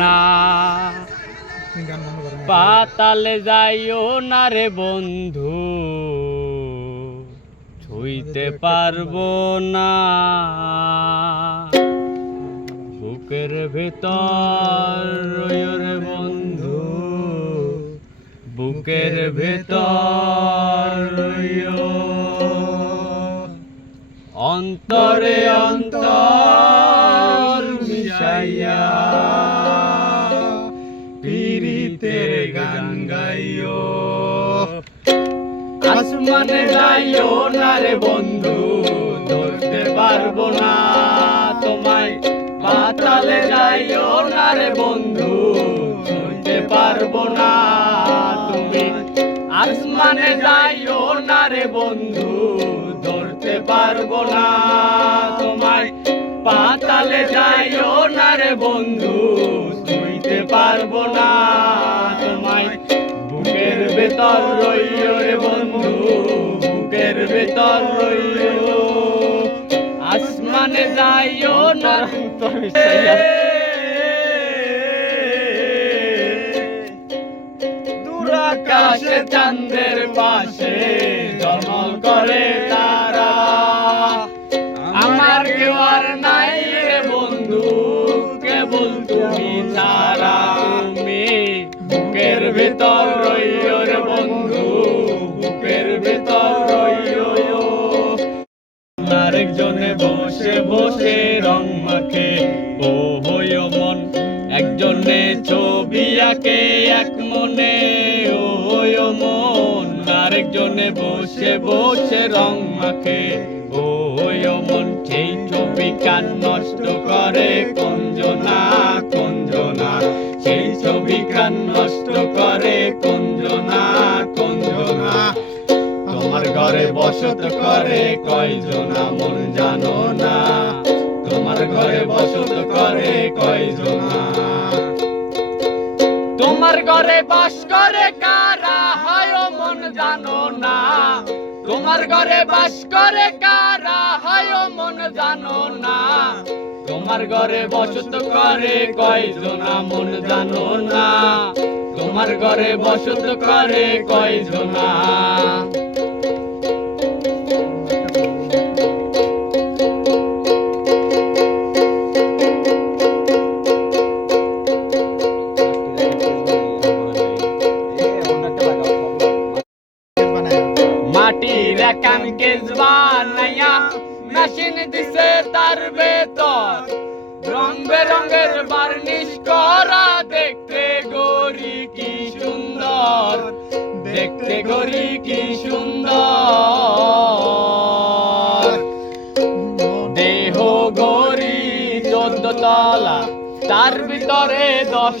না, পাতালে যাইও না রে বন্ধু, ছুঁইতে পারবো না। বুকের ভেতর রইও রে বন্ধু, বুকের ভেতর রইও, অন্তরে অন্তর মিশাইয়া পীড়িতের গান গাইও। আসমানে যাইও না রে বন্ধু, ধরতে পারবো না তোমায়, পাতালে যাইও না রে বন্ধু, ধরতে পারবো না তুমি। আসমানে যাইও না রে বন্ধু, ধরতে পারবো না তোমায়, পাতালে যাইও না রে বন্ধু, ছুঁইতে পারবো না তোমায়। বুকের ভেতর রইও রে বন্ধু, বুকের ভেতর রইও, আসমানে যাইও না। দূর আকাশে চাঁদের পাশে ঝলমল করে তারা, আমার কেউ আর নাই রে বন্ধু, কেবল তুমি ছাড়া। তুমি বুকের ভেতর রইও রে বন্ধু, বুকের ভেতর রইও। আরেকজনে বসে বসে রং মাখে ও হইও মন, একজনে ছবি আঁকে এক মনে ও হইও মন। আরেকজনে বসে বসে রং মাখে ও হইও মন, সেই ছবি কান নষ্ট করে কঞ্জনা কঞ্জনা, সেই ছবি কান নষ্ট করে কঞ্জনা কঞ্জনা। তোমার ঘরে বসত করে কয়জনা মন জানো না, তোমার ঘরে বসত করে কয়জনা। তোমার ঘরে বাস করে কারা হয় মন জানো না, তোমার ঘরে বাস করে কারা হয় মন জানো না। তোমার ঘরে বসত করে কয়জনা মন জানো না, তোমার ঘরে বসত করে কয়জনা। মাটির একান কেস বানাইয়া মেশিন দিছে তার ভেতর, রং বেরঙের বার্নিশ করা, দেখতে গড়ি কি সুন্দর, দেখতে গড়ি কি সুন্দর। দেহ গড়ি 14 তলা, তার ভিতরে 10